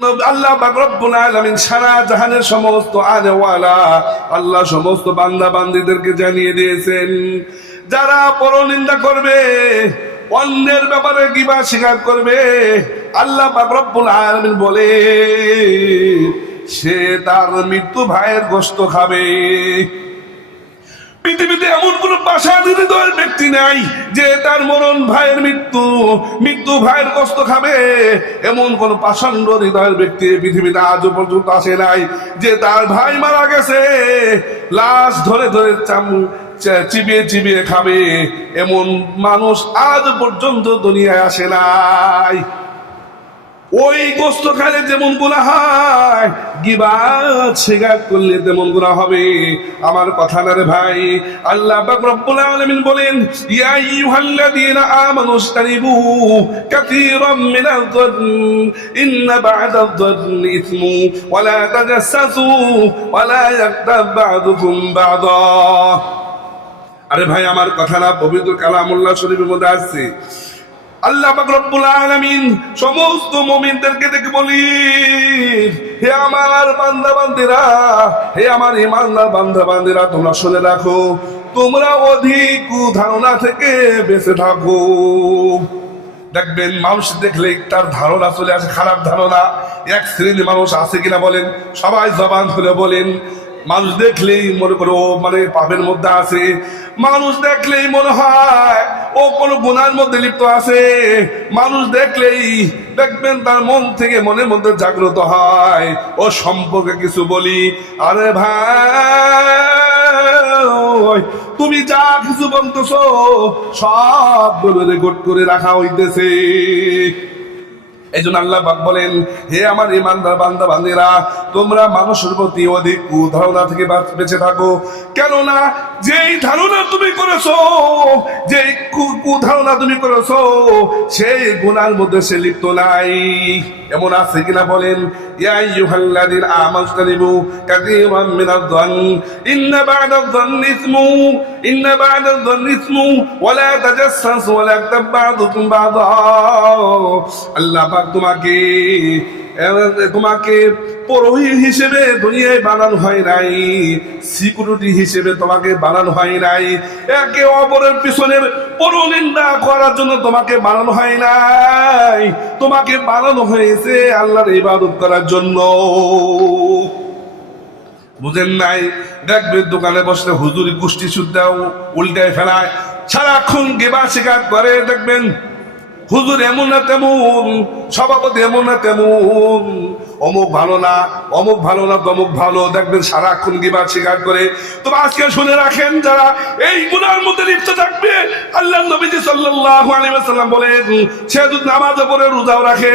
আল্লাহ পাক রব্বুল আলামিন সারা জাহানের সমস্ত আলেওয়ালা আল্লাহ সমস্ত বান্দা বান্দীদেরকে জানিয়ে দিয়েছেন, যারা পরনিন্দা করবে, অন্যের ব্যাপারে গিবা স্বীকার করবে, আল্লাহ পাক রব্বুল আলামিন বলে সে তার মৃত্যু ভাইয়ের গোশত খাবে। পৃথিবীতে এমন কোন পাষাণহৃদয়ের ব্যক্তি নাই যে তার মরণ ভাইয়ের মৃত্যু ভাইয়ের কষ্ট খাবে। এমন কোন পাষাণ্ড হৃদয়ের ব্যক্তি পৃথিবীতে আজও পর্যন্ত আসে নাই যে তার ভাই মারা গেছে লাশ ধরে ধরে চিবিয়ে চিবিয়ে খাবে। এমন মানুষ আজ পর্যন্ত দুনিয়ায় আসে নাই। ওই গোশত খাইলে যেমন গুনাহ হয়, গিবত স্বীকার করলে তেমন গুনাহ হবে। আমার কথা না রে ভাই, আল্লাহ পাক রব্বুল আলামিন বলেন, ইয়া আইয়ুহাল্লাযীনা আমানু ইসতানিবু কাসীরাম মিনায-যন্ন ইন্না বা'দায-যন্নি ইসমু ওয়া লা তাজাসসু ওয়া লা ইয়াগতাব বা'দুকুম বা'দা। আরে ভাই আমার কথা না, পবিত্র কালামুল্লাহ শরীফের মধ্যে আছে, আল্লাহ পাক রব্বুল আলামিন সমস্ত মুমিনদেরকে দেখে বলি, হে আমার বান্দা বান্দীরা, হে আমার ঈমানদার বান্দা বান্দীরা, তোমরা শুনে রাখো, তোমরা অধিক ধারণা থেকে বেঁচে থাকো। দেখবেন মানুষ দেখলেই তার ধারণা চলে আসে, খারাপ ধারণা। এক শ্রেণীর মানুষ আছে কিনা বলেন? সবাই জবান খুলে বলেন। মানুষ দেখলেই মনে করো মানে পাপের মধ্যে আছে, মানুষ দেখলেই মনে হয় ও কোনো গুনার মধ্যে লিপ্ত আছে। মানুষ দেখলেই দেখবেন তার মন থেকে মনের মধ্যে জাগ্রত হয়, ও সম্পর্কে কিছু বলি, আরে ভাই তুমি যা কিছু বলতেছো সবগুলো রেকর্ড করে রাখা হইতেছে। এই জন্য আল্লাহ পাক বলেন, হে আমার ঈমানদার বান্দা বান্দীরা, তোমরা মানুষের প্রতি অধিক কুধারণা থেকে বেঁচে থাকো। কেননা যেই ধারণা তুমি করেছো, যে কুধারণা তুমি করেছো, সেই গুনার মধ্যে সে লিপ্ত নাই। এমন আছে কিনা বলেন? ইয়া আইয়ুহাল্লাযীনা আমানু ইসতানিবু কাসীরাম মিনায-যন্ন ইন্না বা'দায-যন্নি ইসমু ওয়া লা তাজাসসাসু ওয়া লা ইয়াগতাব বা'দুকুম বা'দা। আল্লাহ পাক তোমাকে পুরোহিত হিসেবে দুনিয়ায় বানানো হয় নাই, সিকিউরিটি হিসেবে তোমাকে বানানো হয় নাই, একে অপরের পিছনের পরনিন্দা করার জন্য তোমাকে বানানো হয় নাই। তোমাকে বানানো হয়েছে আল্লাহর ইবাদত করার জন্য। বুঝেন নাই? দেখবেন দোকানে বসলে হুজুরি গোষ্ঠী শুদ্ধাও উল্টায় ফেলায়, সারাক্ষণ গিবত স্বীকার করে। দেখবেন হুজুর এমন না তেমন, সভাপতি এমন না তেমন, অমুক ভালো না, অমুক ভালো না, তমুক ভালো। দেখবেন সারাক্ষণ গিবত স্বীকার করে। তবে আজকে শুনে রাখেন, যারা এই গুনার মধ্যে লিপ্ত থাকবে, আল্লাহ নবীজি সাল্লাল্লাহু আলাইহি ওয়াসাল্লাম বলেন, সে যদি নামাজও পড়ে, রোজাও রাখে,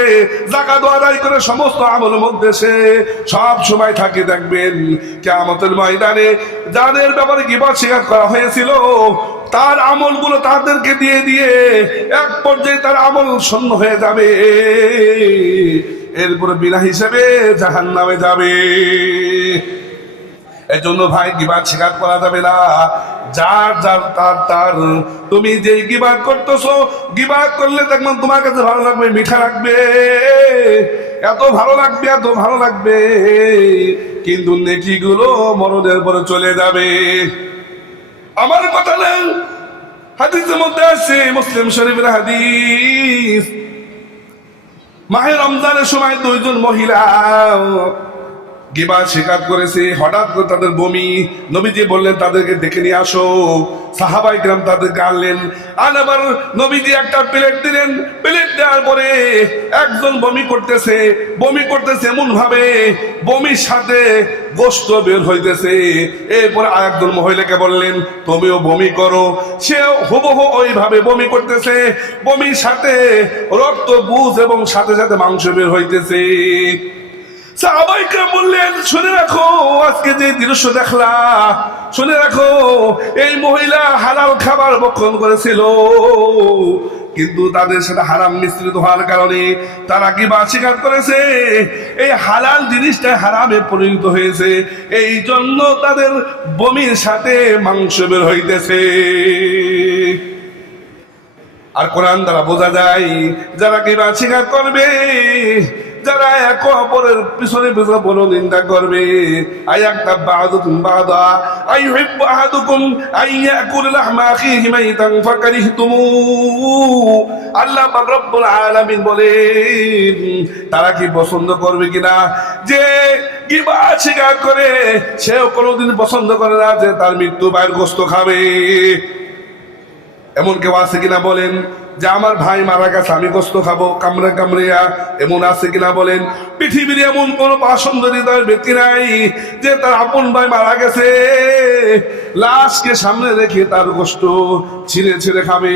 যাকাত আদায় করে, সমস্ত আমলের মধ্যে সে সব সময় থাকে, দেখবেন কিয়ামতের ময়দানে যাদের ব্যাপারে গিবত স্বীকার করা হয়েছিল তার আমলগুলো তাদেরকে দিয়ে দিয়ে এক পর্যায়ে তার আমল শূন্য হয়ে যাবে, এরপরে বিনা হিসেবে জাহান্নামে যাবে। এই জন্য ভাই গিবত স্বীকার করা যাবে না। যার যার তার তুমি যে গিবত করতেছো, গিবত করলে দেখবেন তোমার কাছে ভালো লাগবে, মিঠা লাগবে, এত ভালো লাগবে, এত ভালো লাগবে, কিন্তু নেকিগুলো মরণের পরে চলে যাবে। আমার কথা না, হাদিসের মধ্যে আছে, মুসলিম শরীফের হাদিস, মাহে রমজানের সময় দুইজন মহিলা গিবত স্বীকার করেছে। হঠাৎ করে তাদের বমি, নবীজি বললেন তাদেরকে ডেকে নিয়ে আসো। সাহাবায়ে কেরাম তাদেরকে আনলেন, আবার নবীজি একটা প্লেট দিলেন। প্লেট দেওয়ার পরে একজন বমি করতেছে এমন ভাবে বমির সাথে গোশত বের হইতেছে। এরপর আরেকজন মহিলাকে বললেন তুমিও বমি করো। সে হুবহু ওইভাবে বমি করতেছে, বমির সাথে রক্ত বুঝ এবং সাথে সাথে মাংস বের হইতেছে। সাহাবায়ে কেরাম বললেন, শুনে রাখো, আজকে যে দৃশ্য দেখলা, শুনে রাখো, এই মহিলা হালাল খাবার ভক্ষণ করেছিল, কিন্তু তাদের সাথে হারাম মিশ্রিত হওয়ার কারণে তারা গিবত স্বীকার করেছে। এই হালাল জিনিসটা হারামে পরিণত হয়েছে, এই জন্য তাদের বমির সাথে মাংস বের হইতেছে। আর কোরআন দ্বারা বোঝা যায় যারা গিবত স্বীকার করবে, যারা একে অপরের পিছনে পিছনে পরনিন্দা করবে। আয়াক্তাব বা'দুকুম বা'দা আইয়ুহিব্বু আহাদুকুম আইয়াকুলা লাহমা আখিহি মাইতান ফাকারিহতুমু। আল্লাহ পাক রব্বুল আলামিন বলেন, তারা কি পছন্দ করবে কিনা যে গীবত স্বীকার করে, সেও কোনোদিন পছন্দ করে না যে তার মৃত্যু ভাইয়ের গোশত খাবে। এমন কেউ আছে কিনা বলেন যে আমার ভাই মারা গেছে আমি গোশত খাবো কামড়ে কামড়িয়া? এমন আছে কিনা বলেন? পৃথিবীর এমন কোন পাষণ্ড হৃদয়ের ব্যক্তি নাই যে তার আপন ভাই মারা গেছে লাশকে সামনে রেখে তার গোশত ছিঁড়ে ছিঁড়ে খাবে,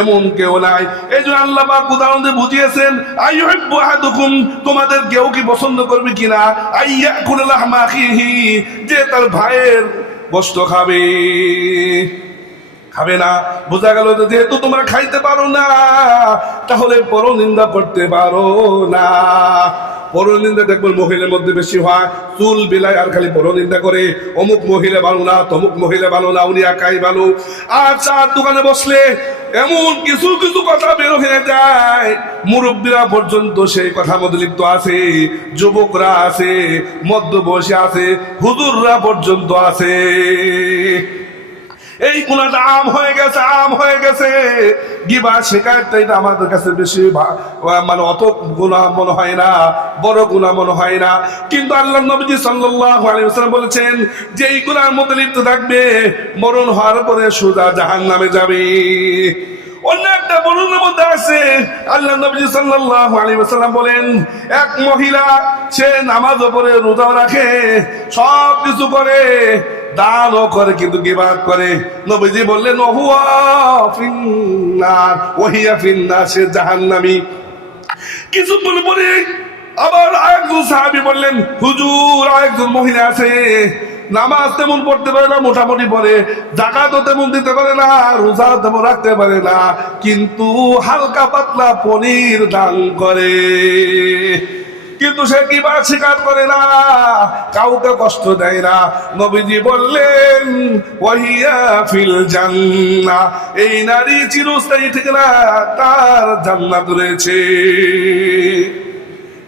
এমন কেউ নাই। এই জন্য আল্লাহ পাক উদাহরণ দিয়ে বুঝিয়েছেন, আইয়ুহিব্বু আহাদুকুম, তোমাদের কেউ কি পছন্দ করবে কিনা আইয়াকুলা লাহমা আখিহি, যে তার ভাইয়ের গোশত খাবে? খাবে না। বোঝা গেল যেহেতু তোমরা খাইতে পারো না, তাহলে পরনিন্দা করতে পারো না। পরনিন্দা দেখবেন মহিলার মধ্যে বেশি হয়, চুল বিলায় আর খালি পরনিন্দা করে, অমুক মহিলা ভালো না, তমুক মহিলা ভালো না, উনি একাই ভালো। আর চার দোকানে বসলে এমন কিছু কিছু কথা বের হয়ে যায়, মুরব্বীরা পর্যন্ত সেই কথার মধ্যে লিপ্ত আছে, যুবকরা আছে, মধ্যবয়সী আছে, হুজুররা পর্যন্ত আছে। এই গুণাটা আম হয়ে গেছে, আম হয়ে গেছে। গিবত শিকায়তটা এটা আমাদের কাছে বেশি মানে অত গুনাহ মনে হয় না, বড় গুনাহ মনে হয় না। কিন্তু আল্লাহ নবীজি সাল্লাল্লাহু আলাইহি ওয়াসাল্লাম বলেছেন যে এই গুনাহের মধ্যে লিপ্ত থাকবে মরণ হওয়ার পরে সোজা জাহান্নামে যাবে। অন্য একটা বর্ণনার মধ্যে আছে আল্লাহ নবী সাল্লাল্লাহু আলাইহি ওয়াসাল্লাম বলেন, এক মহিলা সে নামাজও পড়ে, রোজাও রাখে, সব কিছু করে, দানও করে, কিন্তু গীবত করে। নবীজি বললেন ওহুয়া ফিন্নার, ওহিয়া ফিন্নার, সে জাহান্নামী। কিছুক্ষণ পরে আবার আরেকজন সাহাবী বললেন, হুজুর আরেকজন মহিলা আছে, নামাজ তেমন পড়তে পারে না, মোটামুটি পড়ে, যাকাতও তেমন দিতে পারে না, রোজা তেমন রাখতে পারে না, কিন্তু হালকা পাতলা পনির দান করে, কিন্তু সে গীবত স্বীকার করে না, কাউকে কষ্ট দেয় না। নবীজি বললেন ওয়াহিয়া ফিল জান্নাহ, এই নারী চিরস্থায়ী ঠিকানা, তার জান্নাত রয়েছে।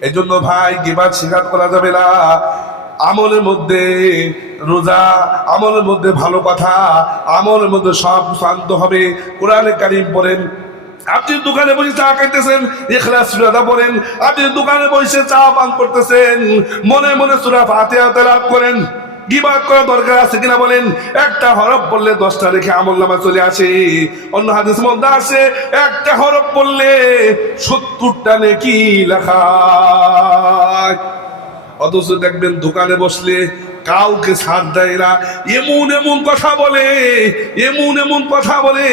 এই জন্য ভাই গীবত স্বীকার করা যাবে না। আমলের মধ্যে রোজা, আমলের মধ্যে ভালো কথা, আমলের মধ্যে সব শান্ত হবে। কোরআনে কারীম বলেন, আপনি দোকানে বসে চা খাইতেছেন, ইখলাস সূরা পড়েন। আপনি দোকানে বসে চা পান করতেছেন, মনে মনে সূরা ফাতিহা তেলাওয়াত করেন। গীবত করা দরকার আছে কিনা বলেন? একটা হরফ পড়লে 10টা রেখে আমলনামা চলে আসে। অন্য হাদিসের মধ্যে আছে একটা হরফ পড়লে 70টা নেকি লেখা। অথচ দেখবেন দোকানে বসলে কাউকে ছাড় দেয় না, এমন এমন কথা বলে, এমন এমন কথা বলে,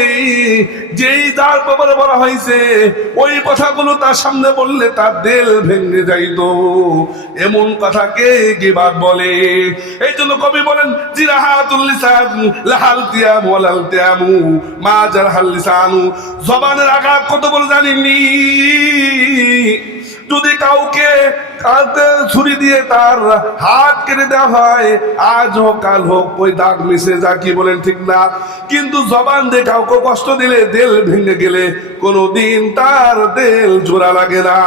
যেই যার ব্যাপারে বলা হয়েছে ওই কথাগুলো তার সামনে বললে তার দিল ভেঙে যাইতো। এমন কথাকে গীবত বলে। এই জন্য কবি বলেন, জিরাহাতুল লিসান লাহাল তিয়াম ওয়ালাল তিয়ামু মা জারহাল লিসানু, জবানের আঘাত কত বলে জানেননি? যদি কাউকে কাঁধে ছুরি দিয়ে তার হাত কেটে দেওয়া হয়, আজ হোক কাল হোক ওই দাগ মিশে যা, কি বলেন ঠিক না? কিন্তু জবান দিয়ে কাউকে কষ্ট দিলে, দিল ভেঙে গেলে কোনোদিন তার দিল জোড়া লাগে না।